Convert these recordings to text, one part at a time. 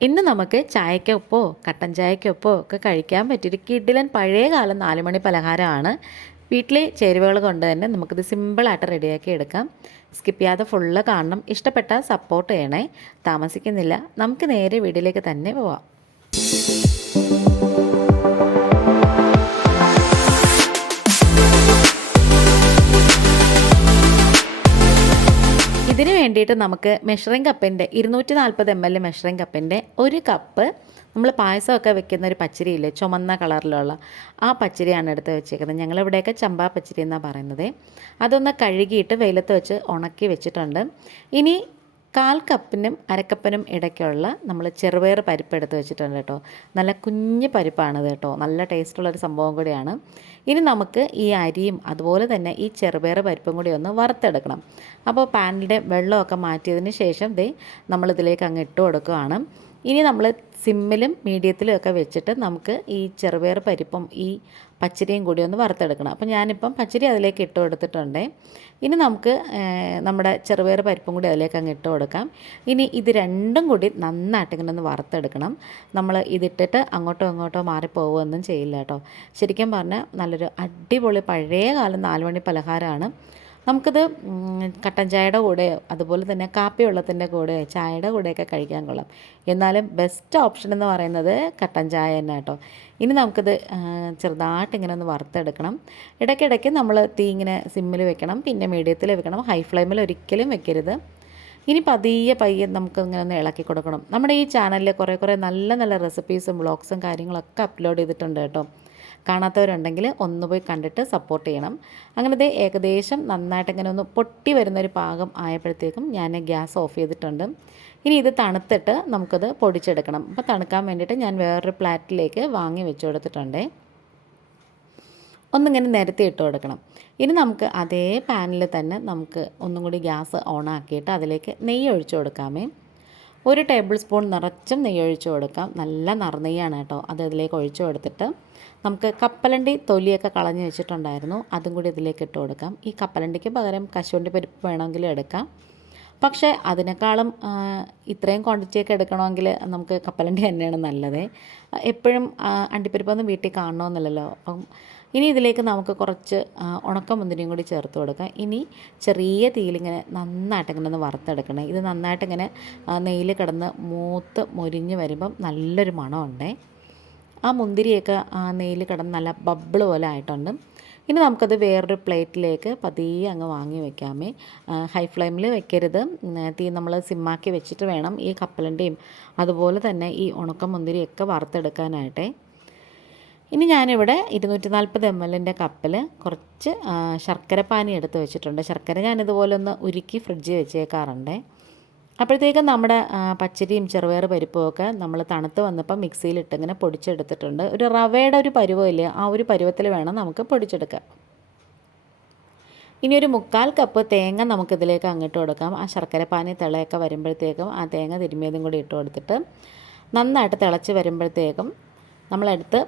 ഇന്ന് നമുക്ക് ചായക്കൊപ്പോ കട്ടൻ ചായക്കൊപ്പോ ഒക്കെ കഴിക്കാൻ പറ്റിയൊരു കിഡിലൻ പഴയ കാലം നാലുമണി പലഹാരമാണ്. വീട്ടിലെ ചേരുവകൾ കൊണ്ട് തന്നെ നമുക്കിത് സിമ്പിളായിട്ട് റെഡിയാക്കി എടുക്കാം. സ്കിപ്പ് ചെയ്യാതെ ഫുള്ള് കാണണം. ഇഷ്ടപ്പെട്ടാൽ സപ്പോർട്ട് ചെയ്യണേ. താമസിക്കുന്നില്ല. നമുക്ക് നേരെ വീട്ടിലേക്ക് തന്നെ പോവാം. ഇതിന് വേണ്ടിയിട്ട് നമുക്ക് മെഷറിംഗ് കപ്പിന്റെ ഇരുന്നൂറ്റി നാൽപ്പത് എം എൽ മെഷറിംഗ് കപ്പിന്റെ ഒരു കപ്പ് നമ്മൾ പായസമൊക്കെ വെക്കുന്ന ഒരു പച്ചരിയില്ലേ? ചുമന്ന കളറിലുള്ള ആ പച്ചരിയാണ് എടുത്ത് വെച്ചേക്കുന്നത്. ഞങ്ങളിവിടെയൊക്കെ ചമ്പാ പച്ചരി എന്നാണ് പറയുന്നത്. അതൊന്ന് കഴുകിയിട്ട് വെയിലത്ത് വെച്ച് ഉണക്കി വെച്ചിട്ടുണ്ട്. ഇനി കാൽ കപ്പിനും അരക്കപ്പിനും ഇടയ്ക്കുള്ള നമ്മൾ ചെറുപയർ പരിപ്പ് എടുത്ത് വെച്ചിട്ടുണ്ട് കേട്ടോ. നല്ല കുഞ്ഞ് പരിപ്പാണത് കേട്ടോ. നല്ല ടേസ്റ്റുള്ളൊരു സംഭവം കൂടിയാണ്. ഇനി നമുക്ക് ഈ അരിയും അതുപോലെ തന്നെ ഈ ചെറുപയർ പരിപ്പും കൂടി ഒന്ന് വറുത്തെടുക്കണം. അപ്പോൾ പാനിന്റെ വെള്ളമൊക്കെ മാറ്റിയതിന് ശേഷം ദേ നമ്മളിതിലേക്ക് അങ്ങ് ഇട്ട് കൊടുക്കുകയാണ്. ഇനി നമ്മൾ സിമ്മിലും മീഡിയത്തിലും ഒക്കെ വെച്ചിട്ട് നമുക്ക് ഈ ചെറുപയർ പരിപ്പും ഈ പച്ചരിയും കൂടി ഒന്ന് വറുത്തെടുക്കണം. അപ്പോൾ ഞാനിപ്പം പച്ചരി അതിലേക്ക് ഇട്ട് കൊടുത്തിട്ടുണ്ട്. ഇനി നമുക്ക് നമ്മുടെ ചെറുപയർ പരിപ്പും കൂടി അതിലേക്ക് അങ്ങ് ഇട്ട് കൊടുക്കാം. ഇനി ഇത് രണ്ടും കൂടി നന്നായിട്ട് ഇങ്ങനെ ഒന്ന് വറുത്തെടുക്കണം. നമ്മൾ ഇതിട്ടിട്ട് അങ്ങോട്ടോ ഇങ്ങോട്ടോ മാറിപ്പോവുകയൊന്നും ചെയ്യില്ല കേട്ടോ. ശരിക്കും പറഞ്ഞാൽ നല്ലൊരു അടിപൊളി പഴയ കാലം നാലുമണി പലഹാരമാണ്. നമുക്കിത് കട്ടൻ ചായയുടെ കൂടെയോ അതുപോലെ തന്നെ കാപ്പി വെള്ളത്തിന്റെ കൂടെയോ ചായയുടെ കൂടെയൊക്കെ കഴിക്കാൻ കൊള്ളാം. എന്നാലും ബെസ്റ്റ് ഓപ്ഷൻ എന്ന് പറയുന്നത് കട്ടൻ ചായ തന്നെ കേട്ടോ. ഇനി നമുക്കിത് ചെറുതായിട്ട് ഇങ്ങനെ ഒന്ന് വറുത്തെടുക്കണം. ഇടയ്ക്കിടയ്ക്ക് നമ്മൾ തീ ഇങ്ങനെ സിമ്മിൽ വെക്കണം പിന്നെ മീഡിയത്തിൽ വെക്കണം. ഹൈ ഫ്ലെയിമിൽ ഒരിക്കലും വെക്കരുത്. ഇനി പതിയെ പയ്യെ നമുക്ക് ഇങ്ങനെ ഒന്ന് ഇളക്കി കൊടുക്കണം. നമ്മുടെ ഈ ചാനലിൽ കുറേ കുറേ നല്ല നല്ല റെസിപ്പീസും വ്ളോഗ്സും കാര്യങ്ങളൊക്കെ അപ്ലോഡ് ചെയ്തിട്ടുണ്ട് കേട്ടോ. കാണാത്തവരുണ്ടെങ്കിൽ ഒന്ന് പോയി കണ്ടിട്ട് സപ്പോർട്ട് ചെയ്യണം. അങ്ങനത്തെ ഏകദേശം നന്നായിട്ട് ഇങ്ങനെ ഒന്ന് പൊട്ടി വരുന്നൊരു പാകം ആയപ്പോഴത്തേക്കും ഞാൻ ഗ്യാസ് ഓഫ് ചെയ്തിട്ടുണ്ട്. ഇനി ഇത് തണുത്തിട്ട് നമുക്കത് പൊടിച്ചെടുക്കണം. അപ്പോൾ തണുക്കാൻ വേണ്ടിയിട്ട് ഞാൻ വേറൊരു പ്ലാറ്റിലേക്ക് വാങ്ങി വെച്ചു കൊടുത്തിട്ടുണ്ട്. ഒന്നിങ്ങനെ നിരത്തി ഇട്ട് കൊടുക്കണം. ഇനി നമുക്ക് അതേ പാനിൽ തന്നെ നമുക്ക് ഒന്നും കൂടി ഗ്യാസ് ഓൺ ആക്കിയിട്ട് അതിലേക്ക് നെയ്യ് ഒഴിച്ചു കൊടുക്കാമേ. ഒരു ടേബിൾ സ്പൂൺ നിറച്ചും നെയ്യ് ഒഴിച്ചു കൊടുക്കാം. നല്ല നിറനെയ്യാണ് കേട്ടോ. അത് ഇതിലേക്ക് ഒഴിച്ചു കൊടുത്തിട്ട് നമുക്ക് കപ്പലണ്ടി തൊലിയൊക്കെ കളഞ്ഞ് വെച്ചിട്ടുണ്ടായിരുന്നു. അതും കൂടി ഇതിലേക്ക് ഇട്ട് കൊടുക്കാം. ഈ കപ്പലണ്ടിക്ക് പകരം കശുവണ്ടി പരിപ്പ് വേണമെങ്കിൽ എടുക്കാം. പക്ഷേ അതിനേക്കാളും ഇത്രയും ക്വാണ്ടിറ്റിയൊക്കെ എടുക്കണമെങ്കിൽ നമുക്ക് കപ്പലണ്ടി തന്നെയാണ് നല്ലത്. എപ്പോഴും അണ്ടിപ്പരിപ്പൊന്നും വീട്ടിൽ കാണണമെന്നില്ലല്ലോ. അപ്പം ഇനി ഇതിലേക്ക് നമുക്ക് കുറച്ച് ഉണക്കമുന്തിരിയും കൂടി ചേർത്ത് കൊടുക്കാം. ഇനി ചെറിയ തീയിലിങ്ങനെ നന്നായിട്ട് ഇങ്ങനെ ഒന്ന് വറുത്തെടുക്കണം. ഇത് നന്നായിട്ട് ഇങ്ങനെ നെയ്യിൽ കിടന്ന് മൂത്ത് മൊരിഞ്ഞ് വരുമ്പം നല്ലൊരു മണമുണ്ടേ. ആ മുന്തിരിയൊക്കെ ആ നെയ്യിൽ കിടന്ന് നല്ല ബബിൾ പോലെ ആയിട്ടുണ്ട്. ഇനി നമുക്കത് വേറൊരു പ്ലേറ്റിലേക്ക് പതിയെ അങ്ങ് വാങ്ങി വെക്കാമേ. ഹൈ ഫ്ലെയിമിൽ വെക്കരുത്. തീ നമ്മൾ സിമ്മാക്കി വെച്ചിട്ട് വേണം ഈ കപ്പലന്റെയും അതുപോലെ തന്നെ ഈ ഉണക്കമുന്തിരിയൊക്കെ വറുത്തെടുക്കാനായിട്ടേ. ഇനി ഞാനിവിടെ ഇരുന്നൂറ്റി നാൽപ്പത് എം എല്ലിന്റെ കപ്പിൽ കുറച്ച് ശർക്കര പാനി എടുത്ത് വെച്ചിട്ടുണ്ട്. ശർക്കര ഞാനിതുപോലെ ഒന്ന് ഉരുക്കി ഫ്രിഡ്ജിൽ വെച്ചേക്കാറുണ്ട്. അപ്പോഴത്തേക്കും നമ്മുടെ പച്ചരിയും ചെറുപയർ പരിപ്പും ഒക്കെ നമ്മൾ തണുത്ത് വന്നപ്പോൾ മിക്സിയിലിട്ട് ഇങ്ങനെ പൊടിച്ചെടുത്തിട്ടുണ്ട്. ഒരു റവയുടെ ഒരു പരുവമില്ലേ ആ ഒരു പരുവത്തിൽ വേണം നമുക്ക് പൊടിച്ചെടുക്കാം ഇനി ഒരു മുക്കാൽ കപ്പ് തേങ്ങ നമുക്കിതിലേക്ക് അങ്ങോട്ട് കൊടുക്കാം. ആ ശർക്കര പാനി തിളയൊക്കെ വരുമ്പോഴത്തേക്കും ആ തേങ്ങ തിരുമ്മിയതും കൂടി ഇട്ട് കൊടുത്തിട്ട് നന്നായിട്ട് തിളച്ച് വരുമ്പോഴത്തേക്കും നമ്മളെടുത്ത്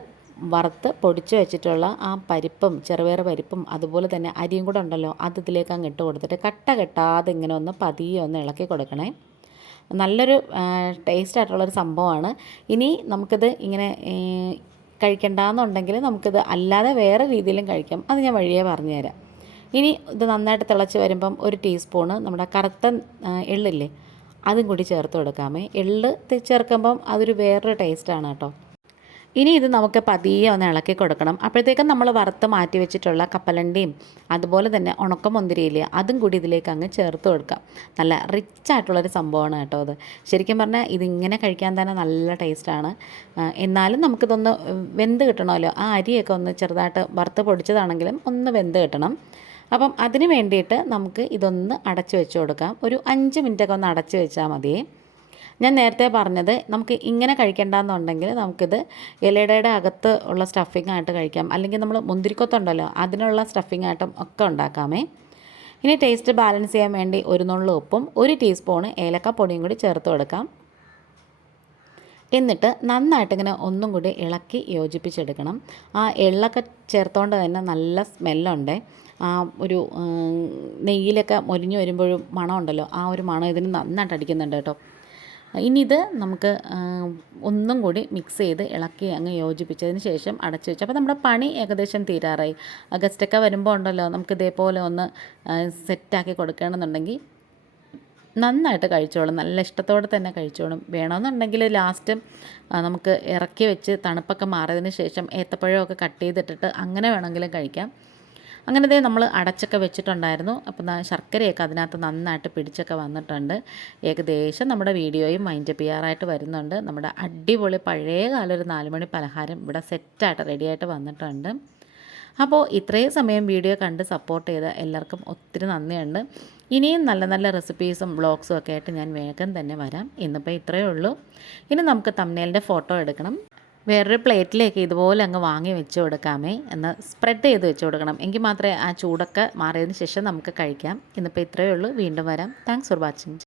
വറുത്ത് പൊടിച്ച് വെച്ചിട്ടുള്ള ആ പരിപ്പും ചെറുപയർ പരിപ്പും അതുപോലെ തന്നെ അരിയും കൂടെ ഉണ്ടല്ലോ അത് ഇതിലേക്ക് അങ്ങ് ഇട്ട് കൊടുത്തിട്ട് കട്ട കെട്ടാതെ ഇങ്ങനെ ഒന്ന് പതിയെ ഒന്ന് ഇളക്കി കൊടുക്കണേ. നല്ലൊരു ടേസ്റ്റ് ആയിട്ടുള്ളൊരു സംഭവമാണ്. ഇനി നമുക്കിത് ഇങ്ങനെ കഴിക്കണ്ടെന്നുണ്ടെങ്കിൽ നമുക്കിത് അല്ലാതെ വേറെ രീതിയിലും കഴിക്കാം. അത് ഞാൻ വഴിയേ പറഞ്ഞുതരാം. ഇനി ഇത് നന്നായിട്ട് തിളച്ച് വരുമ്പം ഒരു ടീസ്പൂണ് നമ്മുടെ കറുത്ത എള്ളില്ലേ അതും കൂടി ചേർത്ത് കൊടുക്കാമേ. എള്ള് ചേർക്കുമ്പം അതൊരു വേറൊരു ടേസ്റ്റാണ് കേട്ടോ. ഇനി ഇത് നമുക്ക് പതിയെ ഒന്ന് ഇളക്കി കൊടുക്കണം. അപ്പോഴത്തേക്കും നമ്മൾ വറുത്ത് മാറ്റി വെച്ചിട്ടുള്ള കപ്പലണ്ടിയും അതുപോലെ തന്നെ ഉണക്കമുന്തിരിയില്ലേ അതും കൂടി ഇതിലേക്ക് അങ്ങ് ചേർത്ത് കൊടുക്കാം നല്ല റിച്ച് ആയിട്ടുള്ളൊരു സംഭവമാണ് കേട്ടോ അത്. ശരിക്കും പറഞ്ഞാൽ ഇതിങ്ങനെ കഴിക്കാൻ തന്നെ നല്ല ടേസ്റ്റാണ് എന്നാലും നമുക്കിതൊന്ന് വെന്ത് കിട്ടണമല്ലോ. ആ അരിയൊക്കെ ഒന്ന് ചെറുതായിട്ട് വറുത്ത് പൊടിച്ചതാണെങ്കിലും ഒന്ന് വെന്ത് കിട്ടണം. അപ്പം അതിന് വേണ്ടിയിട്ട് നമുക്ക് ഇതൊന്ന് അടച്ചു വെച്ച് കൊടുക്കാം. ഒരു അഞ്ച് മിനിറ്റൊക്കെ ഒന്ന് അടച്ചു വെച്ചാൽ മതിയേ ഞാൻ നേരത്തെ പറഞ്ഞത് നമുക്ക് ഇങ്ങനെ കഴിക്കേണ്ടെന്നുണ്ടെങ്കിൽ നമുക്കിത് ഇലയുടെ അകത്ത് ഉള്ള സ്റ്റഫിംഗ് ആയിട്ട് കഴിക്കാം. അല്ലെങ്കിൽ നമ്മൾ മുന്തിരിക്കൊത്തുണ്ടല്ലോ അതിനുള്ള സ്റ്റഫിംഗ് ആയിട്ടും ഒക്കെ ഉണ്ടാക്കാമേ. ഇനി ടേസ്റ്റ് ബാലൻസ് ചെയ്യാൻ വേണ്ടി ഒരു നുള്ളു ഉപ്പും ഒരു ടീസ്പൂണ് ഏലക്കപ്പൊടിയും കൂടി ചേർത്ത് കൊടുക്കാം. എന്നിട്ട് നന്നായിട്ടിങ്ങനെ ഒന്നും കൂടി ഇളക്കി യോജിപ്പിച്ചെടുക്കണം. ആ എള്ളൊക്കെ ചേർത്തോണ്ട് തന്നെ നല്ല സ്മെല്ലുണ്ട്. ആ ഒരു നെയ്യിലൊക്കെ മൊരിഞ്ഞു വരുമ്പോഴും മണമുണ്ടല്ലോ ആ ഒരു മണം ഇതിന് നന്നായിട്ട് അടിക്കുന്നുണ്ട് കേട്ടോ. ഇനി ഇത് നമുക്ക് ഒന്നും കൂടി മിക്സ് ചെയ്ത് ഇളക്കി അങ്ങ് യോജിപ്പിച്ചതിന് ശേഷം അടച്ചു വെച്ചു. അപ്പോൾ നമ്മുടെ പണി ഏകദേശം തീരാറായി. ഗസ്റ്റൊക്കെ വരുമ്പോൾ ഉണ്ടല്ലോ നമുക്ക് ഇതേപോലെ ഒന്ന് സെറ്റാക്കി കൊടുക്കണമെന്നുണ്ടെങ്കിൽ നന്നായിട്ട് കഴിച്ചോളും. നല്ല ഇഷ്ടത്തോടെ തന്നെ കഴിച്ചോളും. വേണമെന്നുണ്ടെങ്കിൽ ലാസ്റ്റ് നമുക്ക് ഇറക്കി വെച്ച് തണുപ്പൊക്കെ മാറിയതിന് ശേഷം ഏത്തപ്പഴമൊക്കെ കട്ട് ചെയ്തിട്ടിട്ട് അങ്ങനെ വേണമെങ്കിലും കഴിക്കാം. അങ്ങനെ ദേ നമ്മൾ അടച്ചൊക്കെ വെച്ചിട്ടുണ്ടായിരുന്നു. അപ്പോൾ ശർക്കരയൊക്കെ അതിനകത്ത് നന്നായിട്ട് പിടിച്ചൊക്കെ വന്നിട്ടുണ്ട്. ഏകദേശം നമ്മുടെ വീഡിയോയും മൈൻഡ് പിയാറായിട്ട് വരുന്നുണ്ട്. നമ്മുടെ അടിപൊളി പഴയ കാലം ഒരു നാലുമണി പലഹാരം ഇവിടെ സെറ്റായിട്ട് റെഡിയായിട്ട് വന്നിട്ടുണ്ട്. അപ്പോൾ ഇത്രയും സമയം വീഡിയോ കണ്ട് സപ്പോർട്ട് ചെയ്ത എല്ലാവർക്കും ഒത്തിരി നന്ദിയുണ്ട്. ഇനിയും നല്ല നല്ല റെസിപ്പീസും ബ്ലോഗ്സും ഒക്കെ ആയിട്ട് ഞാൻ വേഗം തന്നെ വരാം. ഇന്നിപ്പോൾ ഇത്രയേ ഉള്ളൂ. ഇനി നമുക്ക് തമ്മിലിന്റെ ഫോട്ടോ എടുക്കണം. വേറൊരു പ്ലേറ്റിലേക്ക് ഇതുപോലെ അങ്ങ് വാങ്ങി വെച്ച് കൊടുക്കാമേ എന്ന് സ്പ്രെഡ് ചെയ്ത് വെച്ച് കൊടുക്കണം. എങ്കിൽ മാത്രമേ ആ ചൂടൊക്കെ മാറിയതിന് ശേഷം നമുക്ക് കഴിക്കാം. ഇന്നിപ്പോൾ ഇത്രയേ ഉള്ളൂ. വീണ്ടും വരാം. Thanks for watching